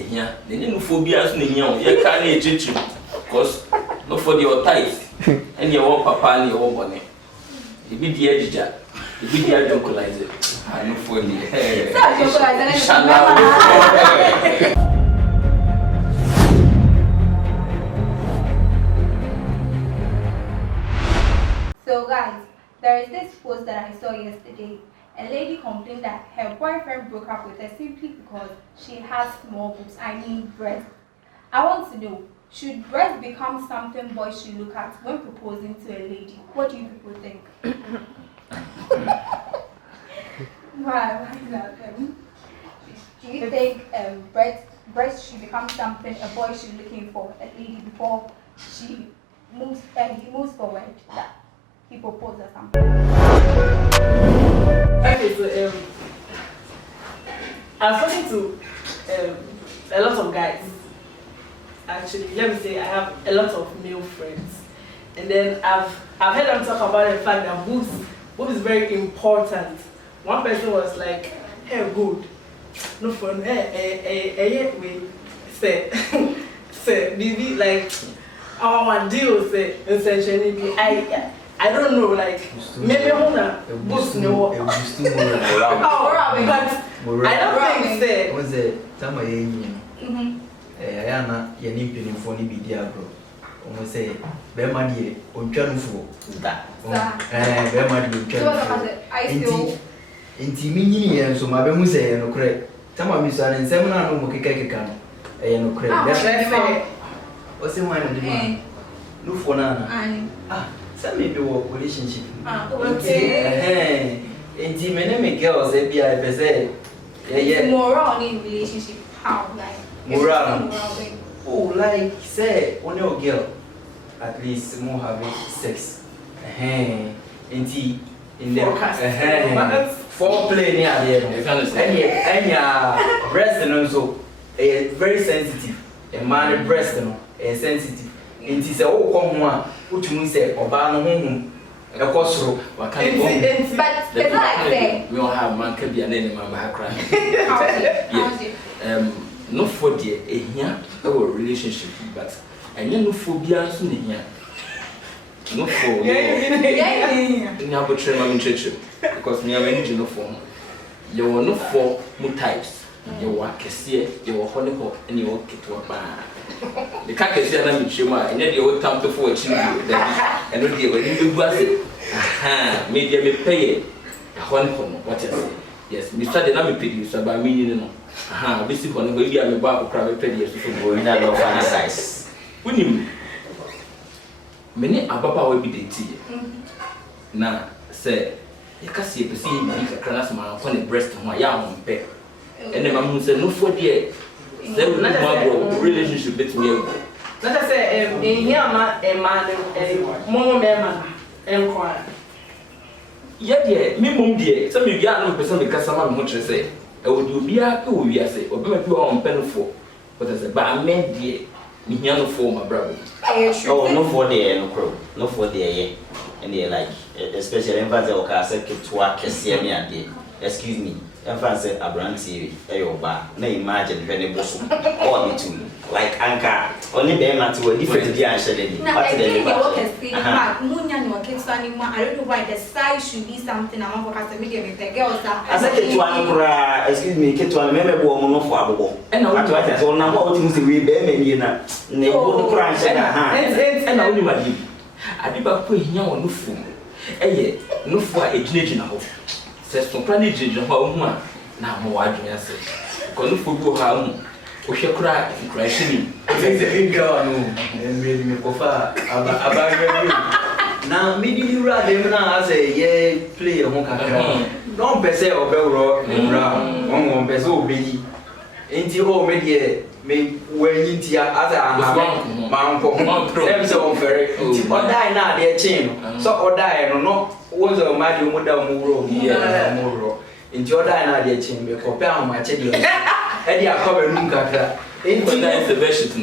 here. They need no phobia, so you can't judge because no for your tight and your papa and your bonnet. You be the edge, you be the localizer. I know for you. So guys, there is this post that I saw yesterday. A lady complained that her boyfriend broke up with her simply because she has small boobs, I mean breasts. I want to know, should breasts become something boys should look at when proposing to a lady? What do you people think? Why is that? Do you think breasts should become something a boy should be looking for a lady before he moves forward? That he proposes or something. Okay, so I've spoken to a lot of guys. Actually, let me say I have a lot of male friends, and then I've heard them talk about the fact that boobs is very important. One person was like, "Hey, good, no fun. We say, baby, like, our deal say essentially I don't know, like maybe Hona boost no. But I don't think say. Was it time I am a Yanipin for Nibidia bro. Almost say, Bemadi, on Janfo. That. Bemadi, Intimini, and so my Bemu say, no correct. Tama Miss and Seminar no Mokika, no correct. What's the one of the man? No for Nana. Ah. Some may be a relationship. Okay. Intimate girls, they be I say, yeah, moral in relationship. How like moral? Oh, like say, on your girl, at least more having sex. In the foreplay near the end. And breast and also very sensitive. A man breast and sensitive. And it's a whole come one. Which means say Obama home a costro. But it's not like that. We don't have man can be an enemy man cry. No for dear a here our relationship, but and no phobia soon here. No for in our train church because me are any no form. You will not for more types. You work a seer, you will honey hop and you walk it to a bar. The cat is an amateur, and yet you will come to forward and no dear when you was it. Aha, maybe I may pay it. What I say. Yes, Mr. Dynamic pity is about me, you know. Aha, this is one way you have a bar of crab petty for going that of one size. When you many ababa will be the tea. Now, say, you can see a scene like a class man upon a breast of my young pet. And the man said, no for dear. Relationship between you. Let us say, in here, a more man, and cry. Yet, me, mum, dear, some of you are not person because someone much to say. I would be a cool, we are say, or be on pen for. But as a bar man, dear, me here no for my brother. Oh, no for the no crow, no for the and they like, especially in Vazel Casa to work a senior day. Excuse me. If I say a brand series, bar, may imagine when they boss all me too. Like Anka, only them to a different answer. I don't know why the size should be something I'm for customer with the girls. I said to one, excuse me, get to a member woman of Wabo. And I told now what you we bear me in a neighborhood crash and only my dear. I did not put here on no fool. Eh, no for a general. Says from Planning Ginger home, now more address. Gonna for home, we shall cry and crashing. It's a big girl, and really me prefer about now, maybe you rather now say, yeah, play a honka. Don't per se or bell rock, one peso be into already. Me when you tia other man for them so very or die now their chain so or die no was a matter model muro into die now their chain because pay on my chain and you are covered room kakra into the best me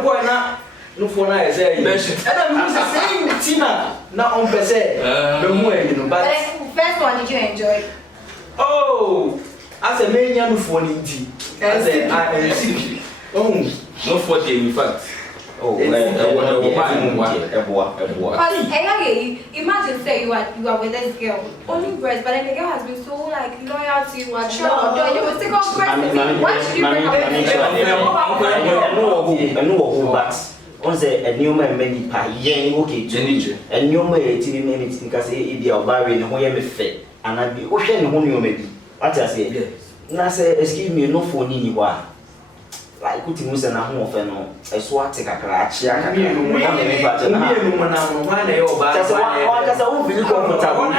boy na no for na say and I'm saying tina na on per se the more you know but first one did you enjoy? Oh as a man you for ninety as a No 40 in fact. Oh, Because imagine say you are with this girl, only breast, but then the girl has been so like loyal to you, and sure, you will stick on breast. Why should you break up with I know, but once a new man many pie, yen okay, Jenny, and new man, TV minutes because it or Barry and who am fit, and I be ocean who you maybe. What I say, now say, excuse me, no phone in you are. Like putting us in a home of no, a swat take a crash. I won't feel comfortable.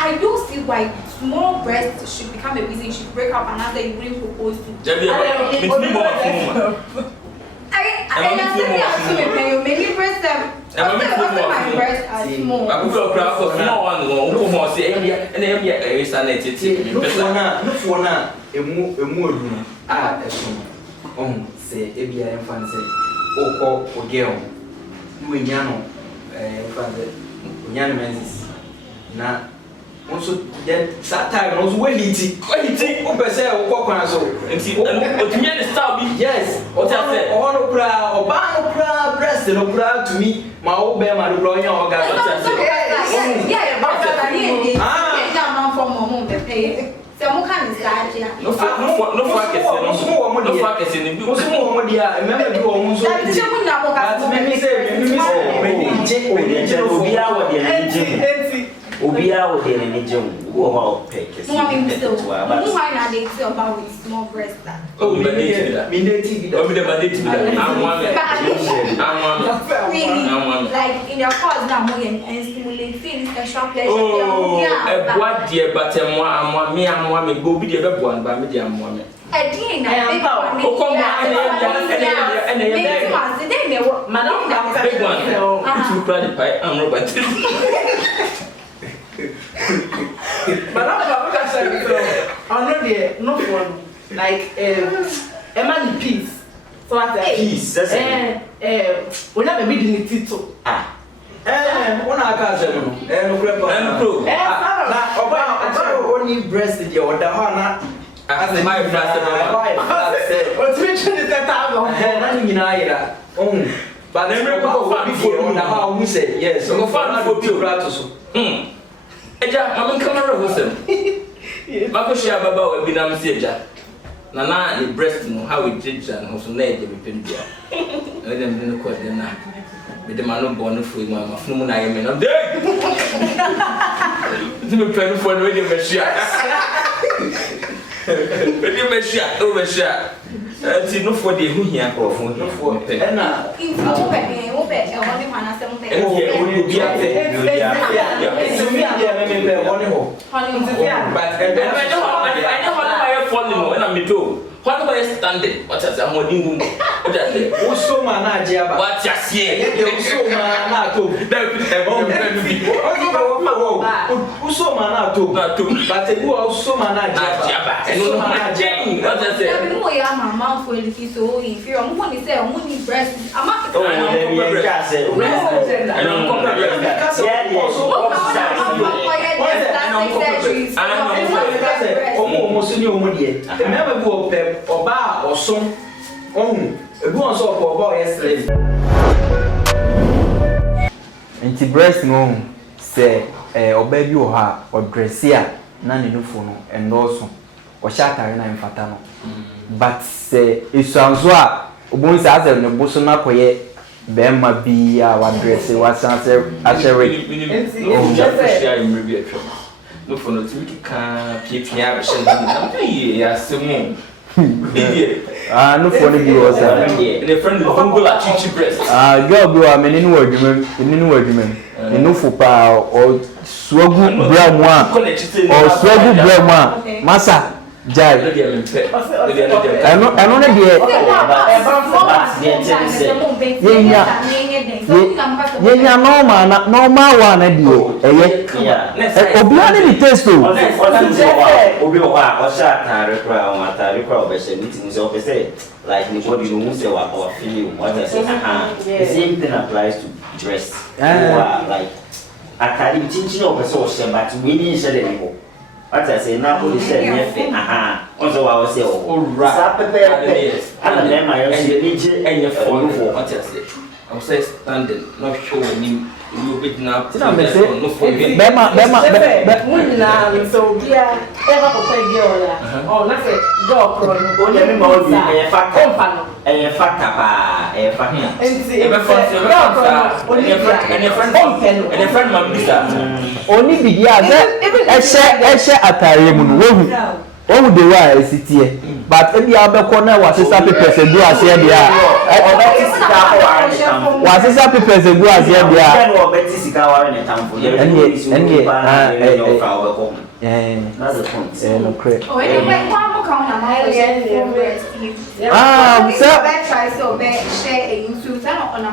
I don't see why small breasts should become a reason you should break up and after you wouldn't propose to. I many breasts my breasts are small. I could go grab for no one more say and there is an entity. Say Ebia and Fancy, or girl, you in Yano, Yanamensis. Now, also, then that time was where he did. Open say, or walk so. And see, what you start yes, or say, or bra, or bar, breast, and bra to me, my old bear, my brother, or got so what kind of side? No focus in the book. Remember, you almost Obia would be an engine who about pick. Why not they tell about with small breasts? Oh, me TV. Oh, me I'm like in your cause now, and stimulate feelings and shop pleasure. Oh, what dear, but I'm go be the one by me, I'm one. I didn't But I'm not there, no one. Like, a man peace. So I say, peace, that's it. We're not meeting the title. One I can't only breast in your Dahana. As my brother, what's mentioned is that but then before how we say, yes, so far for two ratos. Eja, I'm camera hosem. Mako share baba we bi na mse eja. Na the breast no how we did and also na eja be pendia. Na dem no ko dem na. Me dem no born for mu afunu mu na ye me no. Dey. Ti me plan for no we dem share. We dem share, over share. Ti no for the hu hia crofo no for pe. Na if you pe e woni hwana se mo pe. But I know why you're falling when I'm with you. What am I standing? What is that? What so man, what you see? So man, so man, but the who also man, Nti breast no say oba bi o ha o dressia na ne nufo no endoso o sha atare na mfata no but say isuanzo a obon say azel ne boso na koye be ma bi a wa dress wa sanse ashere no for no timi ka pia a she na ya semu no for no bi o say the friend of Google chichi breast girl bi wa me ni wadwuma ni nufo pa o swagu bramu a o swagu bramu a masa jai no dia me pɛ ɛno ne deɛ yɛnya normal one na deɛ ɛyɛ obiara ne ne taste o obi wɔ hɔ a ɔhyɛ atare kora ɔbɛhyɛ ne ti mu sɛ ɔpɛ sɛ like ne body no mu sɛ wa feel what I say the same thing applies to dress like atare chinchin ɔpɛ sɛ ɔhyɛ but we need hyɛ de ne hɔ what I say na body hyɛ ne fɛ ɔnso wa ɔsɛ ɔwɔ saa pɛpɛɛpɛ ana na ɛma yɛ nso ne gye ɛnyɛ fɔlɔ wɔ what I say I was say standing not show him you be now no for me bema munna so bia eba ko pay girl ya oh na say girl pro no o me ma o bi e factor pa e factor e be friend ma bisa oni bidia ehye atare mu no wohu de wa esitie but ebi abekọ na wasesa papers edu ase de a wasesa papers edu ase de a no obeti sika ware ne tamfo ye that's the point no credit oh anyway one more count na my so try so be share a YouTube channel on my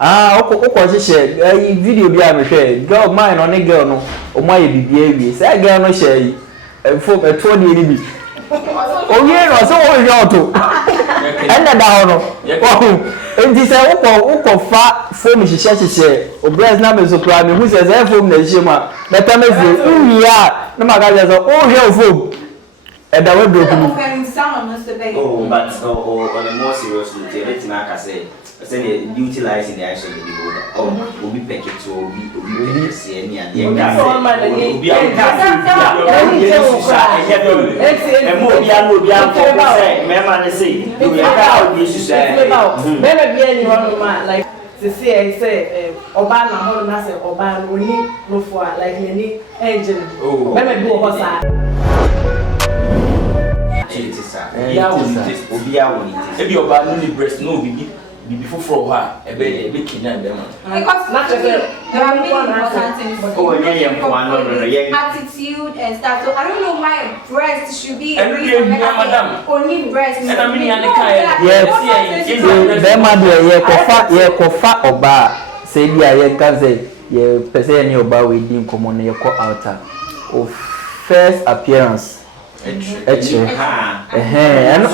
okọ hyehyẹ video bi a mehwẹ girl mine no ne girl no o ma ye bibia wie say girl no hye fo eto de ni bi o wie no so o hwe oto enda da ho no enti say ukọ fa foam hyehyẹ o breast na me so pra me hu say foam na hyehyẹ ma beta me fi uwi a na maga say o hwe foam eda we drop ni oh but on a more serious note let me say say utilizing the action of the beholder or obi packet to obi say any and the guy obi say me man say you can obi say me be any one man like say oba na ho na say oba oni no for like any engine me be ho sa obi a woni ebi oba no ni breast no obi before for her ebe Kenya be man because naturally there are many important things attitude and stuff so I don't know why breast should be only breast and I mean and kai be ma de ye kofa oba say bia ye kan say ye pese ni oba we din komo na ye ko outer of first appearance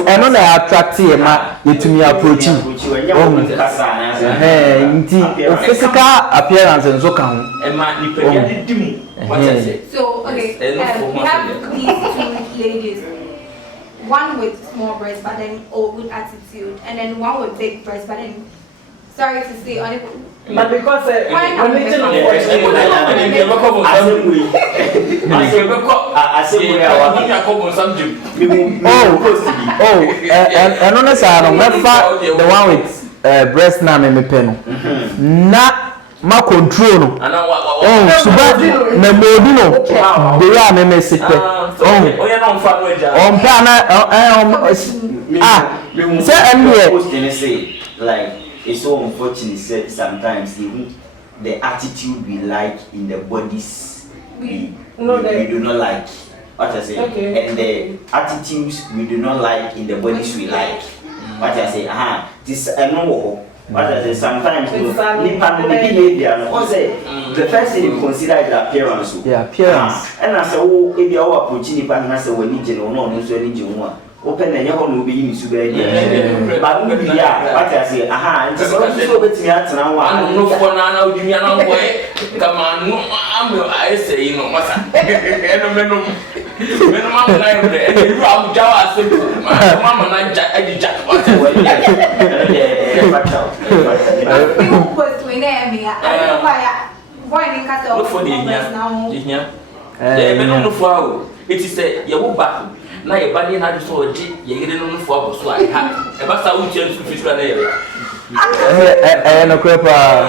eno na attract ye ma yetumi approach nti physical appearance nso ka ho ma ni pe ya dimu what I say so okay we have these two ladies one with small breasts but then old with attitude and then one with big breasts but then sorry to say on it but because the one with breast na me pen na ma control no suba na modi no de ya me sipe like it's so unfortunate sometimes even the attitude we like in the bodies we do not like what I say and the attitudes we do not like in the bodies we like what I say this no what I say sometimes the first thing you consider is the appearance and I say oh if you are approaching nipa na say we need no so any one open na nyaho no be yin su be dey ba no be ya what I say nti so betimi atena wa no for na odimi na boy kama no am I say no masa eno menom am na bre e ru am jawa se mama na ajija what people post when me I don't know why boy in castle for the here no for how it is say ye wo ba na ye ba ni na so oji ye yire no fo aboso a ha e ba sa wo chen su fisura na ye no crepa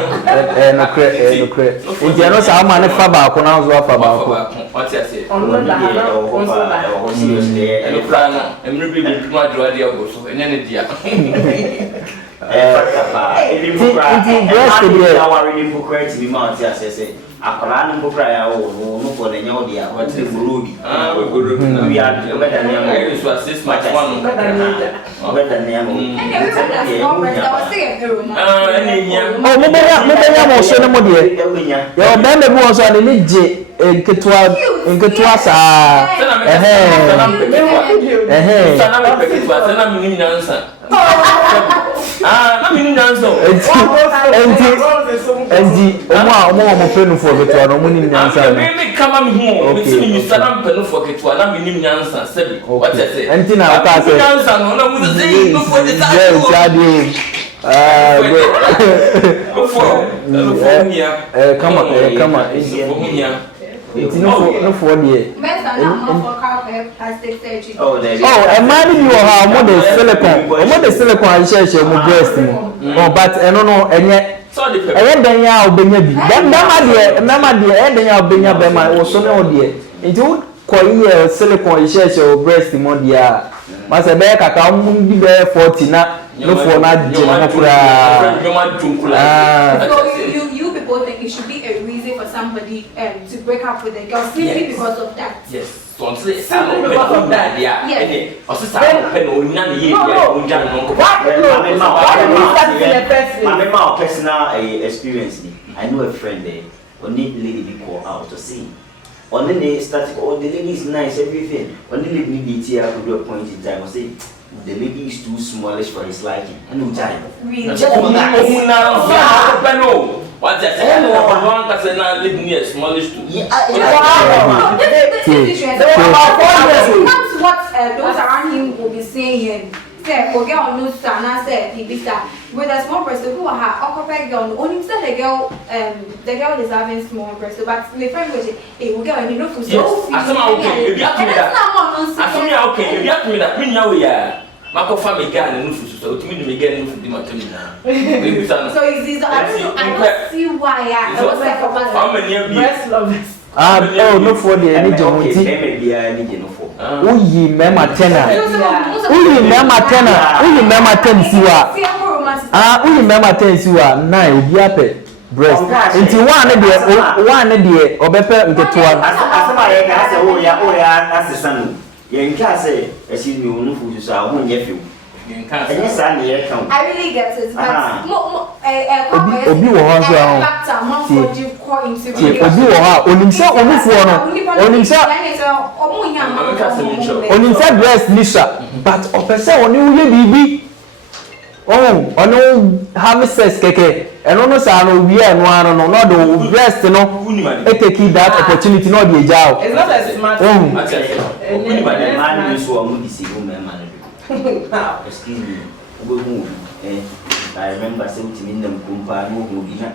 no cre nje no sa ma ne fa ba ko na zo fa ba ko what you say on no da no seriously e plan no emre bi bi ma dro ade aboso enya ne dia akwara ni mbukra ya o no for the nyawo no dia what is gorobi we gorobi we are better than I used to assist my one better than them And everyone has small breast. I was saying a room. any here Oh, mo mo so ne mo de. Yo ben be mo so ade ni je nketwa saa. sana me peke tu sana me ni nyansa na me ni nyansa Enti omo penu for ketwa no mo ni nyansa. me kama me hu me ti ni sana penu for ketwa na me ni nyansa sebi what I say enti na ka say nyansa no na mo say no for the time yes adi no for here kama enti no for there Men are not for plastic surgery. oh there oh man bi wo ha mo de silicone share mo breast mo oh but eno no enye dan ya obenya bi dama de dan ya obenya be ma wo so ne o de enti wo koyi silicone share o breast mo dia ma se be kaka mo bi be 40 na no for na je mo kura So you people think it should be a reason for somebody to break up with a girl simply because of that? Yes. So because of that, yeah. Yes. Also, my personal experience. I know a friend there. Only lady be call out to see. Only they start. Oh, the lady is nice, everything. Only lady be here to do a point in time. I say the lady is too smallish for his liking. I know time. Really? What's that? One person now living near smallish too. That's what those around him will be saying. Say, okay, on no son, I said, with a small person who have occupied girl, only said the girl is having small breast, but my friend was it will go and you know for so. If you have to me that, me now we are. Mako family guy and nufu so to me to get nufu di matem na. So is I don't see why I was like how many breast lovers. Oh no for the any jonti. Maybe I need no for. Uyi mema tena. Uyi mema ten siwa. Uyi mema ten siwa na obi ape breast. Nti one de obepe nketua. Asema ye ka say o ya asesanu. You can't say, excuse me, no food, so I won't get you. I really get it, but Obi wo ho onimse breast nisha but opese oni uye bibi ono have sex keke eno no sa no wie eno ano no do breast no e take that opportunity no dey jao it's not as smart only by the man who so am deceive man excuse me I remember something in them kumpa no go bi na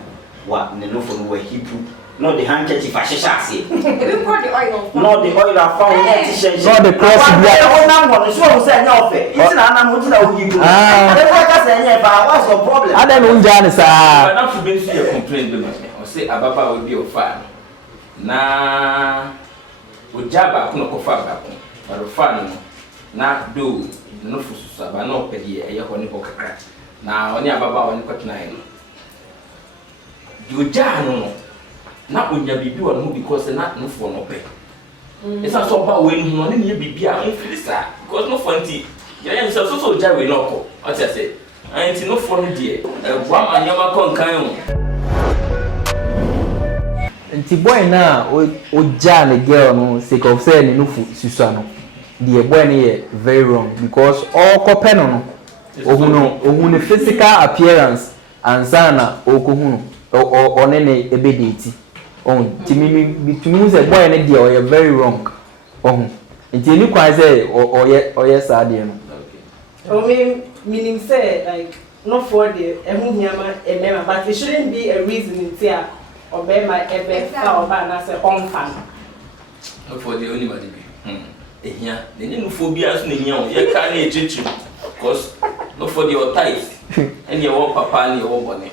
wa ne no for no hipu not the handkerchief I say even pour the oil not the oil I found not t-shirt not the cross blood na one so we say na ofe it's na na mo ti na wo hipu they work as any ba what's your problem ada no nja ne sa na for be see complain be o say ababa we be o fa na ojaba ko no ko fa ba ko but fa no na do no fu so ba na opedi e ye ho ne ko kakra na oni ababa oni ko tena no di oja no na onya bibi wo no because na no fu no pe esa so ba we no ne ne bibi a influencer because no fu nti ya so oja we no ko o ti say anti no fu no die bua manyama kon kan o nti boy na oja ne girl no sake of say ne no fu susua no the boy ne very wrong because all kopeno no ohunu physical appearance ansana okohunu onene ebedeti timimi bitumi say boy ne dey o very wrong nti eni kwa say oye sade no o meaning say like not for the ehuniama but it shouldn't be a reason in obema ebe fa oba na say on fan for the only body ehia the new phobia so ehia o ye ka na echichi because no for the tight and your papa and your bonne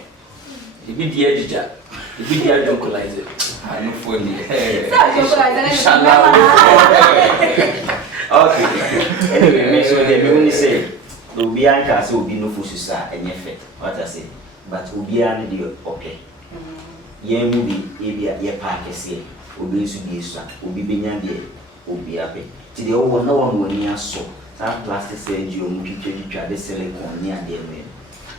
e be the edija e be the adocolizer I no for the okay anyway me so they me say obi anka say obi no for susa enye fe what I say but obi an dey okay ye mu bi e bia ye pa kese obi nso bi eso obi benya de obi ape ti de owo na wo wani aso sa plastic surgery o mu twitwa de silicone ni ade no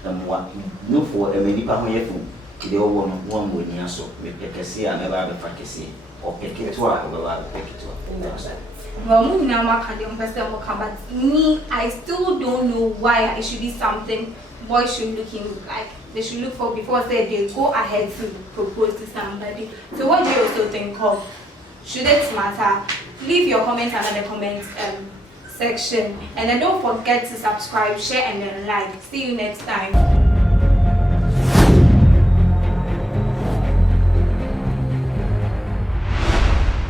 na mo no for emani pa ho yefu ti de owo no wo wani aso me pekese a na ba be fakese o peketo a o ba peketo. Well, moving now, but me, I still don't know why it should be something boys should like. They should look for before they go ahead to propose to somebody. So what do you also think of? Should it matter? Leave your comments under the comments section, and then don't forget to subscribe, share, and then like. See you next time.